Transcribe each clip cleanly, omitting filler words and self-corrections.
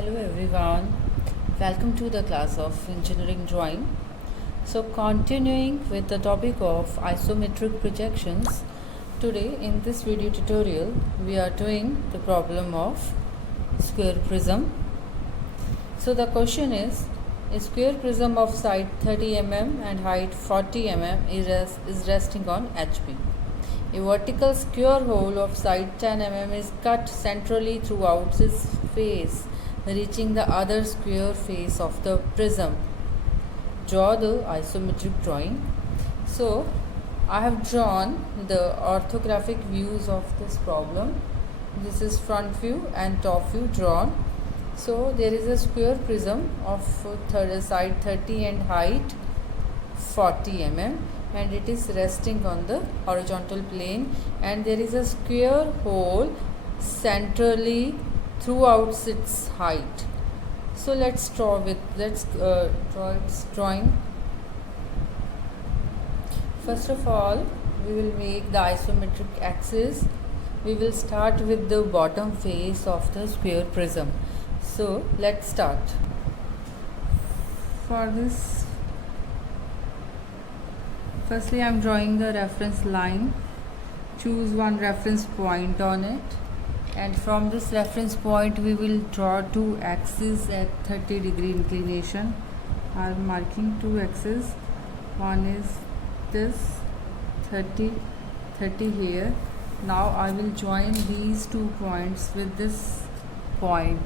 Hello everyone, welcome to the class of engineering drawing. So continuing with the topic of isometric projections, today in this video tutorial we are doing the problem of square prism. So the question is, a square prism of side 30 mm and height 40 mm is resting on HP. A vertical square hole of side 10 mm is cut centrally throughout its face, reaching the other square face of the prism. Draw the isometric drawing. So, I have drawn the orthographic views of this problem. This is front view and top view drawn. So, there is a square prism of side 30 and height 40 mm, and it is resting on the horizontal plane, and there is a square hole centrally throughout its height. So let's draw its drawing. First of all, we will make the isometric axis. We will start with the bottom face of the square prism. So let's start. For this, firstly I am drawing the reference line. Choose one reference point on it, and from this reference point we will draw two axes at 30-degree inclination. I am marking two axes. One is this 30 here. Now I will join these 2 points with this point.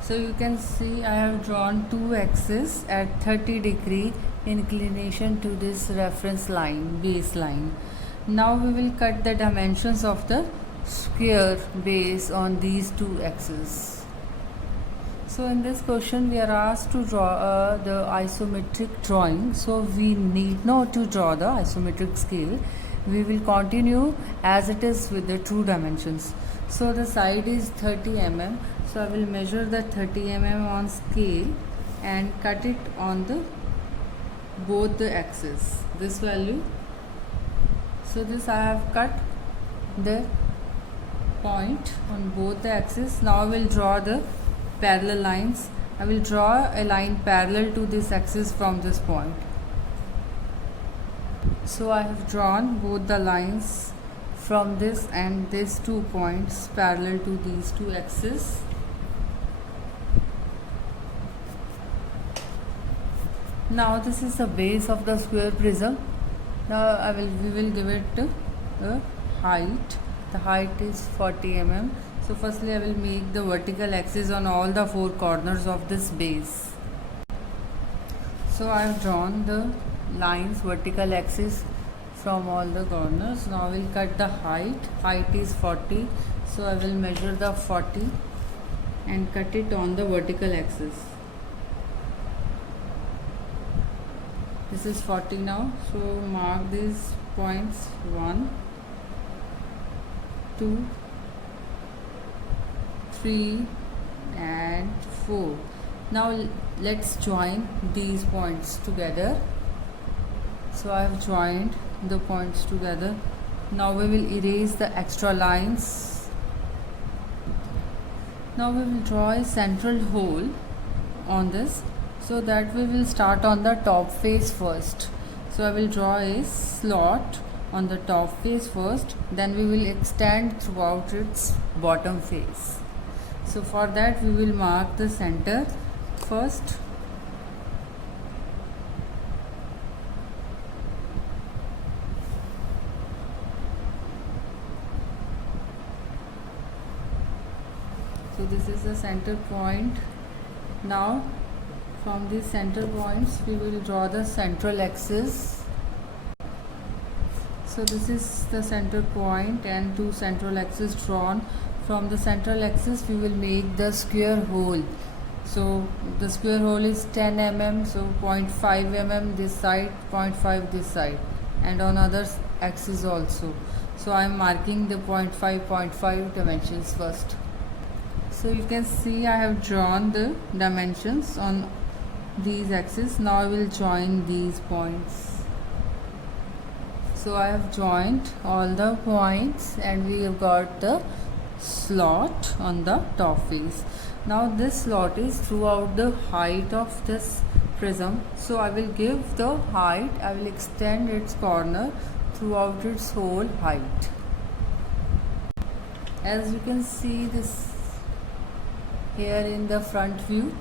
So you can see I have drawn two axes at 30-degree inclination to this reference line, base line. Now we will cut the dimensions of the square base on these two axes. So in this question we are asked to draw the isometric drawing. So we need not to draw the isometric scale. We will continue as it is with the true dimensions. So the side is 30 mm. So I will measure the 30 mm on scale and cut it on the both the axes. This value. So this I have cut the point on both the axes. Now I will draw the parallel lines. I will draw a line parallel to this axis from this point. So I have drawn both the lines from this and these 2 points parallel to these two axes. Now this is the base of the square prism. Now we will give it a height. The height is 40 mm. So firstly I will make the vertical axis on all the 4 corners of this base. So I have drawn the lines, vertical axis from all the corners. Now I will cut the height. Height is 40. So I will measure the 40 and cut it on the vertical axis. This is 40 now. So mark these points 1, 2, 3 and 4. Now let's join these points together. So I have joined the points together. Now we will erase the extra lines. Now we will draw a central hole on this, so that we will start on the top face first. So I will draw a slot on the top face first, then we will extend throughout its bottom face. So for that we will mark the center first. So this is the center point. Now from these center points we will draw the central axis. So this is the center point and 2 central axes drawn. From the central axis we will make the square hole. So the square hole is 10 mm, so 0.5 mm this side, 0.5 this side, and on other axis also. So I am marking the 0.5 dimensions first. So you can see I have drawn the dimensions on these axes. Now I will join these points. So I have joined all the points and we have got the slot on the top face. Now this slot is throughout the height of this prism, so I will give the height, I will extend its corner throughout its whole height. As you can see this here in the front view,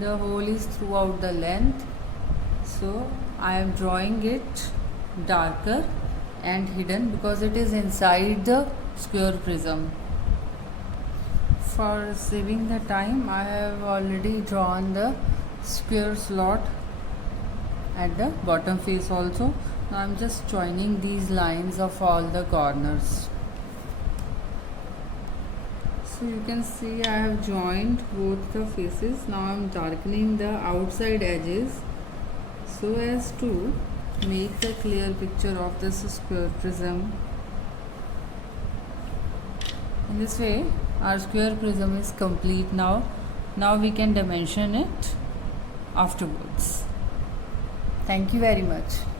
the hole is throughout the length, so I am drawing it darker and hidden because it is inside the square prism. For saving the time, I have already drawn the square slot at the bottom face also. Now I am just joining these lines of all the corners. So you can see I have joined both the faces. Now I am darkening the outside edges so as to make a clear picture of this square prism. In this way our square prism is complete now. Now we can dimension it afterwards. Thank you very much.